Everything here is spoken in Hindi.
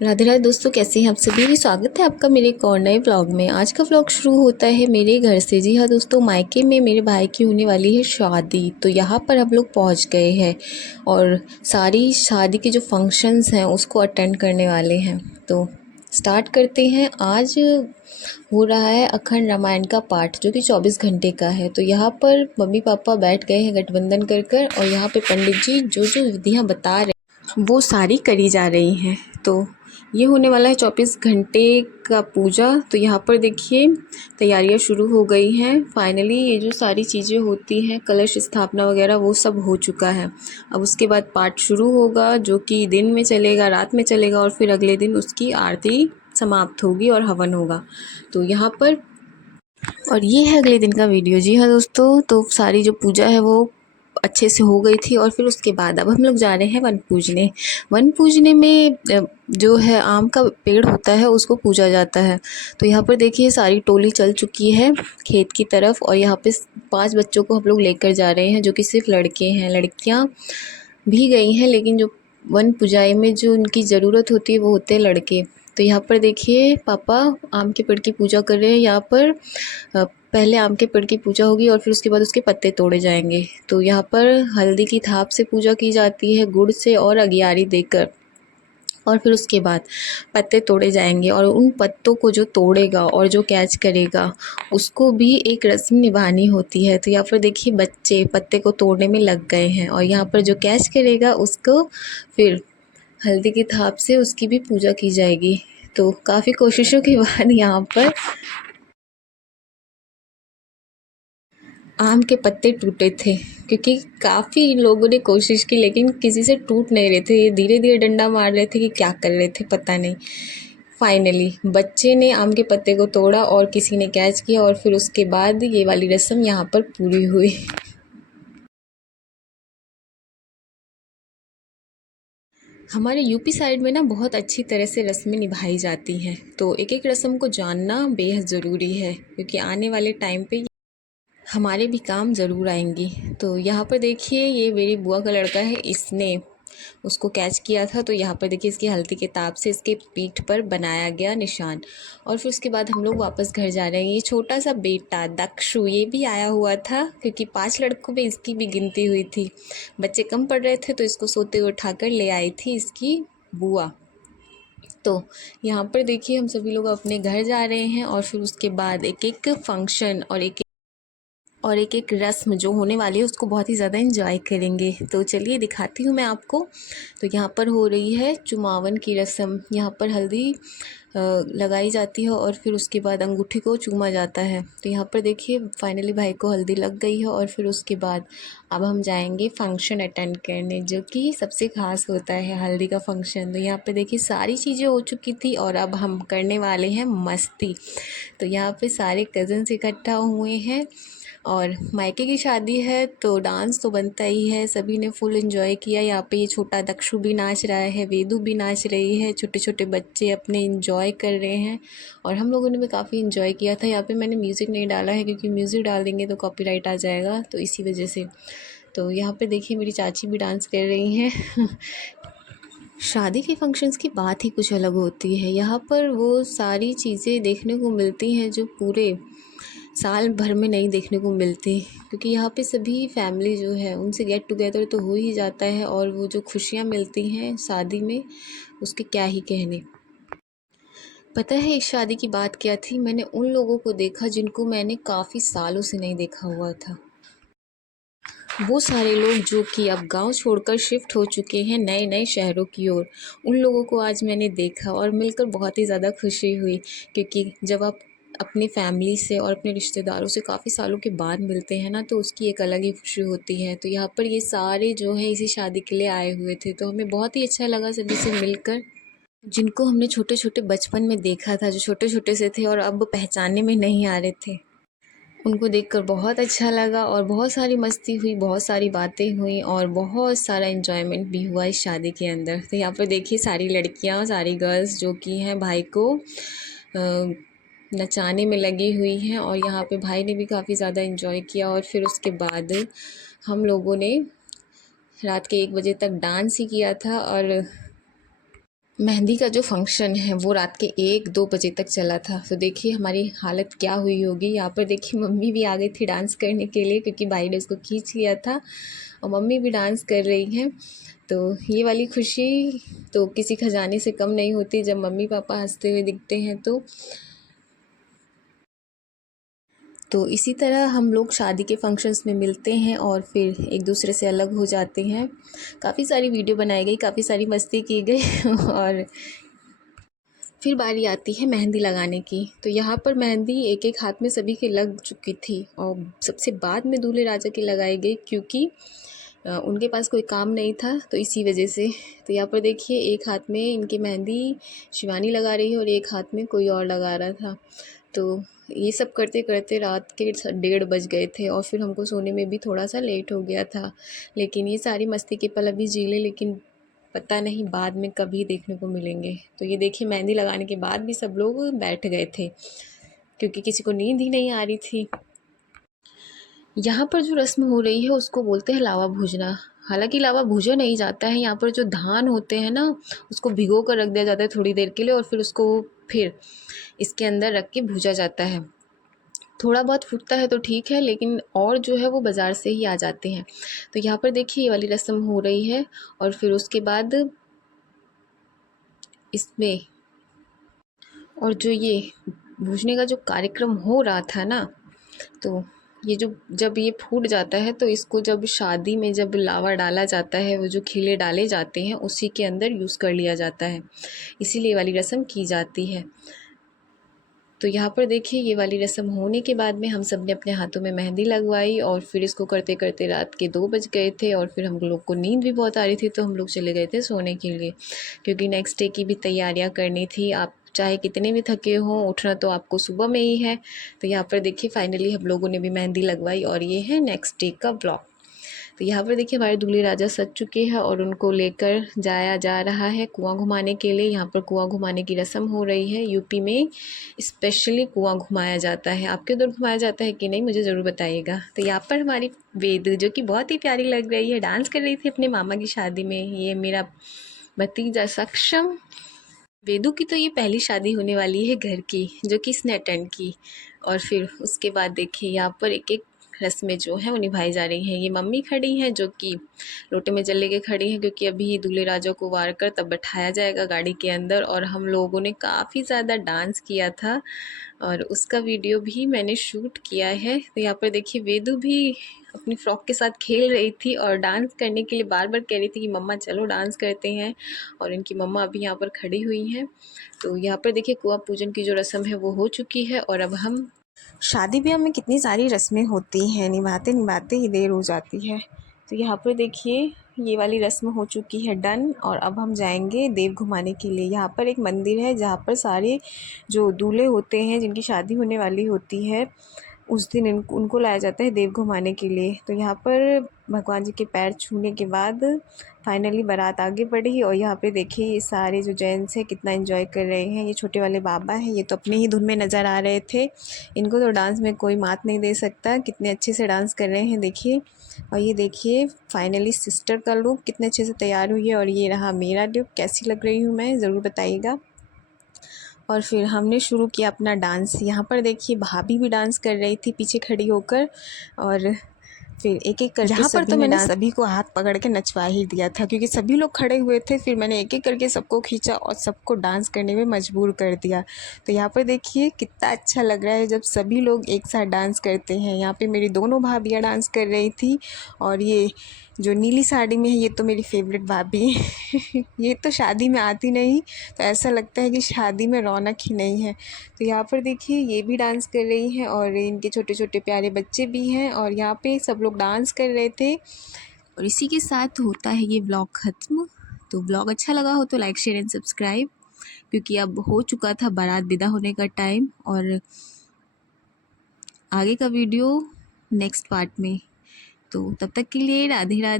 राधे राधे दोस्तों, कैसे हैं आप सभी। स्वागत है आपका मेरे एक और नए व्लॉग में। आज का व्लॉग शुरू होता है मेरे घर से। जी हाँ दोस्तों, मायके में मेरे भाई की होने वाली है शादी, तो यहाँ पर हम लोग पहुँच गए हैं और सारी शादी के जो फंक्शंस हैं उसको अटेंड करने वाले हैं। तो स्टार्ट करते हैं। आज हो रहा है अखंड रामायण का पाठ, जो कि 24 घंटे का है। तो यहाँ पर मम्मी पापा बैठ गए हैं गठबंधन कर कर, और यहाँ पे पंडित जी जो जो विधियाँ बता रहे वो सारी करी जा रही हैं। तो ये होने वाला है 24 घंटे का पूजा। तो यहाँ पर देखिए तैयारियां शुरू हो गई हैं। फाइनली ये जो सारी चीज़ें होती हैं, कलश स्थापना वगैरह, वो सब हो चुका है। अब उसके बाद पाठ शुरू होगा, जो कि दिन में चलेगा, रात में चलेगा, और फिर अगले दिन उसकी आरती समाप्त होगी और हवन होगा। तो यहाँ पर, और ये है अगले दिन का वीडियो। जी हाँ दोस्तों, तो सारी जो पूजा है वो अच्छे से हो गई थी। और फिर उसके बाद अब हम लोग जा रहे हैं वन पूजने। वन पूजने में जो है आम का पेड़ होता है उसको पूजा जाता है। तो यहाँ पर देखिए सारी टोली चल चुकी है खेत की तरफ, और यहाँ पे 5 बच्चों को हम लोग लेकर जा रहे हैं, जो कि सिर्फ लड़के हैं। लड़कियाँ भी गई हैं, लेकिन जो वन पूजाई में जो उनकी ज़रूरत होती है वो होते हैं लड़के। तो यहाँ पर देखिए पापा आम के पेड़ की पूजा कर रहे हैं। यहाँ पर पहले आम के पेड़ की पूजा होगी और फिर उसके बाद उसके पत्ते तोड़े जाएंगे। तो यहाँ पर हल्दी की थाप से पूजा की जाती है, गुड़ से और अगियारी देकर, और फिर उसके बाद पत्ते तोड़े जाएंगे। और उन पत्तों को जो तोड़ेगा और जो कैच करेगा उसको भी एक रस्म निभानी होती है। तो यहाँ पर देखिए बच्चे पत्ते को तोड़ने में लग गए हैं, और यहाँ पर जो कैच करेगा उसको फिर हल्दी की थाप से उसकी भी पूजा की जाएगी। तो काफ़ी कोशिशों के बाद यहाँ पर आम के पत्ते टूटे थे, क्योंकि काफ़ी लोगों ने कोशिश की लेकिन किसी से टूट नहीं रहे थे। ये धीरे धीरे डंडा मार रहे थे कि क्या कर रहे थे पता नहीं। फाइनली बच्चे ने आम के पत्ते को तोड़ा और किसी ने कैच किया, और फिर उसके बाद ये वाली रस्म यहाँ पर पूरी हुई। हमारे यूपी साइड में ना बहुत अच्छी तरह से रस्में निभाई जाती हैं। तो एक एक रस्म को जानना बेहद ज़रूरी है, क्योंकि आने वाले टाइम पे हमारे भी काम ज़रूर आएंगी। तो यहाँ पर देखिए ये मेरी बुआ का लड़का है, इसने उसको कैच किया था। तो यहाँ पर देखिए इसकी हल्दी के ताप से इसके पीठ पर बनाया गया निशान। और फिर उसके बाद हम लोग वापस घर जा रहे हैं। ये छोटा सा बेटा दक्षु ये भी आया हुआ था, क्योंकि 5 लड़कों में इसकी भी गिनती हुई थी। बच्चे कम पड़ रहे थे तो इसको सोते हुए उठाकर ले आई थी इसकी बुआ। तो यहाँ पर देखिए हम सभी लोग अपने घर जा रहे हैं, और फिर उसके बाद एक एक फंक्शन और एक एक रस्म जो होने वाली है उसको बहुत ही ज़्यादा एंजॉय करेंगे। तो चलिए दिखाती हूँ मैं आपको। तो यहाँ पर हो रही है चुमावन की रस्म। यहाँ पर हल्दी लगाई जाती है और फिर उसके बाद अंगूठी को चूमा जाता है। तो यहाँ पर देखिए फाइनली भाई को हल्दी लग गई है, और फिर उसके बाद अब हम जाएंगे फंक्शन अटेंड करने, जो कि सबसे ख़ास होता है हल्दी का फंक्शन। तो यहाँ पर देखिए सारी चीज़ें हो चुकी थी और अब हम करने वाले हैं मस्ती। तो यहाँ पे सारे कज़न्स इकट्ठा हुए हैं, और मायके की शादी है तो डांस तो बनता ही है। सभी ने फुल एंजॉय किया। यहाँ पे ये छोटा दक्षु भी नाच रहा है, वेदू भी नाच रही है, छोटे छोटे बच्चे अपने एंजॉय कर रहे हैं, और हम लोगों ने भी काफ़ी एंजॉय किया था। यहाँ पे मैंने म्यूज़िक नहीं डाला है, क्योंकि म्यूज़िक डाल देंगे तो कॉपीराइट आ जाएगा, तो इसी वजह से। तो यहाँ पे देखिए मेरी चाची भी डांस कर रही हैं। शादी के फंक्शंस की बात ही कुछ अलग होती है। यहाँ पर वो सारी चीज़ें देखने को मिलती हैं जो पूरे साल भर में नहीं देखने को मिलती, क्योंकि यहाँ पे सभी फैमिली जो है उनसे गेट टुगेदर तो हो ही जाता है, और वो जो खुशियाँ मिलती हैं शादी में उसके क्या ही कहने। पता है इस शादी की बात क्या थी, मैंने उन लोगों को देखा जिनको मैंने काफ़ी सालों से नहीं देखा हुआ था। वो सारे लोग जो कि अब गांव छोड़कर शिफ्ट हो चुके हैं नए नए शहरों की ओर, उन लोगों को आज मैंने देखा और मिलकर बहुत ही ज़्यादा खुशी हुई। क्योंकि जब आप अपनी फैमिली से और अपने रिश्तेदारों से काफ़ी सालों के बाद मिलते हैं ना, तो उसकी एक अलग ही खुशी होती है। तो यहाँ पर ये सारे जो हैं इसी शादी के लिए आए हुए थे, तो हमें बहुत ही अच्छा लगा सभी से मिलकर, जिनको हमने छोटे छोटे बचपन में देखा था, जो छोटे छोटे से थे और अब पहचानने में नहीं आ रहे थे। उनको देखकर बहुत अच्छा लगा, और बहुत सारी मस्ती हुई, बहुत सारी बातें हुई, और बहुत सारा एंजॉयमेंट भी हुआ इस शादी के अंदर। तो यहाँ पर देखिए सारी लड़कियाँ, सारी गर्ल्स जो कि हैं भाई को नचाने में लगी हुई हैं, और यहाँ पे भाई ने भी काफ़ी ज़्यादा एंजॉय किया। और फिर उसके बाद हम लोगों ने रात के 1 बजे तक डांस ही किया था, और मेहंदी का जो फंक्शन है वो रात के 1-2 बजे तक चला था। तो देखिए हमारी हालत क्या हुई होगी। यहाँ पर देखिए मम्मी भी आ गई थी डांस करने के लिए, क्योंकि भाई ने उसको खींच लिया था और मम्मी भी डांस कर रही हैं। तो ये वाली खुशी तो किसी खजाने से कम नहीं होती जब मम्मी पापा हंसते हुए दिखते हैं तो इसी तरह हम लोग शादी के फंक्शंस में मिलते हैं और फिर एक दूसरे से अलग हो जाते हैं। काफ़ी सारी वीडियो बनाई गई, काफ़ी सारी मस्ती की गई और फिर बारी आती है मेहंदी लगाने की। तो यहाँ पर मेहंदी एक एक हाथ में सभी के लग चुकी थी और सबसे बाद में दूल्हे राजा की लगाई गई, क्योंकि उनके पास कोई काम नहीं था, तो इसी वजह से। तो यहाँ पर देखिए एक हाथ में इनकी मेहंदी शिवानी लगा रही है और एक हाथ में कोई और लगा रहा था। तो ये सब करते करते रात के 1:30 बज गए थे और फिर हमको सोने में भी थोड़ा सा लेट हो गया था। लेकिन ये सारी मस्ती के पल अभी जी ले, लेकिन पता नहीं बाद में कभी देखने को मिलेंगे। तो ये देखिए मेहंदी लगाने के बाद भी सब लोग बैठ गए थे, क्योंकि किसी को नींद ही नहीं आ रही थी। यहाँ पर जो रस्म हो रही है उसको बोलते हैं लावा भूजना। हालांकि लावा भूजा नहीं जाता है, यहाँ पर जो धान होते हैं ना उसको भिगो कर रख दिया जाता है थोड़ी देर के लिए और फिर उसको फिर इसके अंदर रख के भूजा जाता है। थोड़ा बहुत फूटता है तो ठीक है, लेकिन और जो है वो बाज़ार से ही आ जाते हैं। तो यहाँ पर देखिए ये वाली रस्म हो रही है और फिर उसके बाद इसमें और जो ये भूजने का जो कार्यक्रम हो रहा था ना, तो ये जो जब ये फूट जाता है तो इसको जब शादी में जब लावा डाला जाता है, वो जो खीले डाले जाते हैं उसी के अंदर यूज़ कर लिया जाता है, इसीलिए ये वाली रस्म की जाती है। तो यहाँ पर देखिए ये वाली रस्म होने के बाद में हम सब ने अपने हाथों में मेहंदी लगवाई और फिर इसको करते करते रात के 2 बज गए थे और फिर हम लोग को नींद भी बहुत आ रही थी, तो हम लोग चले गए थे सोने के लिए, क्योंकि नेक्स्ट डे की भी तैयारियाँ करनी थी। आप चाहे कितने भी थके हों, उठना तो आपको सुबह में ही है। तो यहाँ पर देखिए फाइनली हम लोगों ने भी मेहंदी लगवाई और ये है नेक्स्ट डे का ब्लॉग। तो यहाँ पर देखिए हमारे दूल्हे राजा सज चुके हैं और उनको लेकर जाया जा रहा है कुआं घुमाने के लिए। यहाँ पर कुआं घुमाने की रस्म हो रही है। यूपी में स्पेशली कुआं घुमाया जाता है। आपके उधर घुमाया जाता है कि नहीं, मुझे ज़रूर बताइएगा। तो यहाँ पर हमारी वेद, जो कि बहुत ही प्यारी लग रही है, डांस कर रही थी अपने मामा की शादी में। ये मेरा भतीजा सक्षम। वेदू की तो ये पहली शादी होने वाली है घर की, जो कि इसने अटेंड की। और फिर उसके बाद देखिए यहाँ पर एक एक रस्में जो हैं वो निभाई जा रही हैं। ये मम्मी खड़ी हैं जो कि लोटे में जल लेके खड़ी हैं, क्योंकि अभी दूल्हे राजा को वार कर तब बैठाया जाएगा गाड़ी के अंदर। और हम लोगों ने काफ़ी ज़्यादा डांस किया था और उसका वीडियो भी मैंने शूट किया है। तो यहाँ पर देखिए वेदू भी अपनी फ्रॉक के साथ खेल रही थी और डांस करने के लिए बार बार कह रही थी कि मम्मा चलो डांस करते हैं, और इनकी मम्मा अभी यहाँ पर खड़ी हुई हैं। तो यहाँ पर देखिए कुआं पूजन की जो रस्म है वो हो चुकी है और अब हम शादी ब्याह में कितनी सारी रस्में होती हैं, निभाते निभाते ही देर हो जाती है। तो यहाँ पर देखिए ये वाली रस्म हो चुकी है डन और अब हम जाएंगे देव घुमाने के लिए। यहाँ पर एक मंदिर है जहाँ पर सारे जो दूल्हे होते हैं जिनकी शादी होने वाली होती है उस दिन उनको लाया जाता है देव घुमाने के लिए। तो यहाँ पर भगवान जी के पैर छूने के बाद फाइनली बारात आगे बढ़ी और यहाँ पे देखिए ये सारे जो जेंट्स हैं कितना एंजॉय कर रहे हैं। ये छोटे वाले बाबा हैं, ये तो अपने ही धुन में नज़र आ रहे थे। इनको तो डांस में कोई मात नहीं दे सकता, कितने अच्छे से डांस कर रहे हैं देखिए। और ये देखिए फाइनली सिस्टर का लुक कितने अच्छे से तैयार हुई है और ये रहा मेरा लुक। कैसी लग रही हूँ मैं, ज़रूर बताइएगा। और फिर हमने शुरू किया अपना डांस। यहाँ पर देखिए भाभी भी डांस कर रही थी पीछे खड़ी होकर और फिर एक एक करके यहाँ पर तो मैंने सभी को हाथ पकड़ के नचवा ही दिया था, क्योंकि सभी लोग खड़े हुए थे। फिर मैंने एक एक करके सबको खींचा और सबको डांस करने में मजबूर कर दिया। तो यहाँ पर देखिए कितना अच्छा लग रहा है जब सभी लोग एक साथ डांस करते हैं। यहाँ पे मेरी दोनों भाभियाँ डांस कर रही थी और ये जो नीली साड़ी में है ये तो मेरी फेवरेट भाभी है ये तो शादी में आती नहीं, तो ऐसा लगता है कि शादी में रौनक ही नहीं है। तो यहाँ पर देखिए ये भी डांस कर रही हैं और इनके छोटे छोटे प्यारे बच्चे भी हैं और यहाँ पे सब लोग डांस कर रहे थे। और इसी के साथ होता है ये ब्लॉग ख़त्म। तो ब्लॉग अच्छा लगा हो तो लाइक शेयर एंड सब्सक्राइब, क्योंकि अब हो चुका था बारात विदा होने का टाइम और आगे का वीडियो नेक्स्ट पार्ट में। तो तब तक के लिए राधे राधे।